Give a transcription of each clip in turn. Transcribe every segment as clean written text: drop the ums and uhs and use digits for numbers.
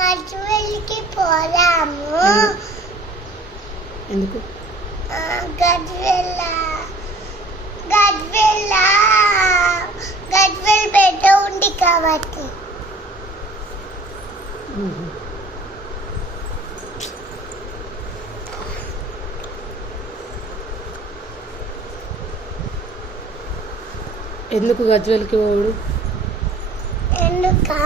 గజ్వెల్కి పోదాము. ఎందుకు? గజ్వెల్ పెద్ద ఉంది కాబట్టి. ఎందుకు గజ్వెల్కి పోడు? ఎందుకంటే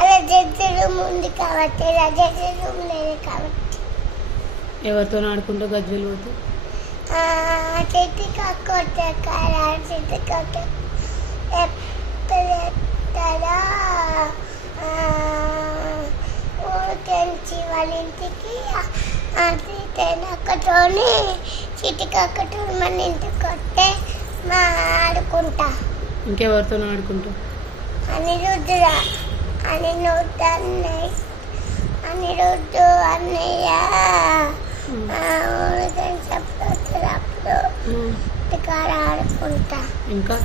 అలా జడ్జి రూమ్ ఉంది కాబట్టి, జడ్జి రూమ్ లేదు కాబట్టి. ఎవరితో ఆడుకుంటూ గజ్వెల్ పోతే? చెట్టు కాకొట్టే చెట్టు కాక ఎప్పుడెత్తడా ఊరికెంచి వాళ్ళ ఇంటికి అక్కతోని చిటికక్కతో మన ఇంటికి వస్తే మా ఆడుకుంటా. ఇంకెవరితో ఆడుకుంటా? అనిరుద్ధ అన్నయ్య అప్పుడు ఆడుకుంటా. ఇంకా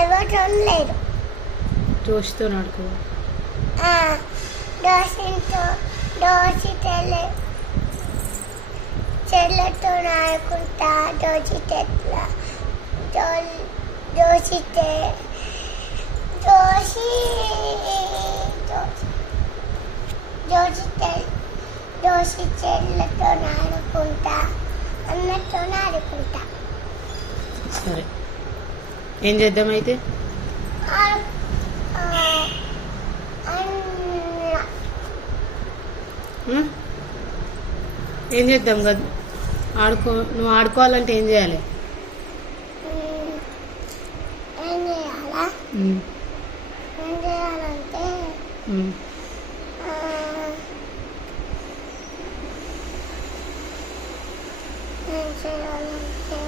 ఎవరు లేరు. జోషితో ఆడుకో. చెల్లెతో ఆడుకుంటా. దోషితో చెల్లెతో ఆడుకుంటా. అన్నతో ఆడుకుంటా. సరే, ఏం చేద్దాం అయితే? ఏం చేద్దాం కదా? నువ్వు ఆడుకోవాలంటే ఏం చేయాలి? ఏం చేయాలా? ఏం చేయాలంటే ఏం చేయాలంటే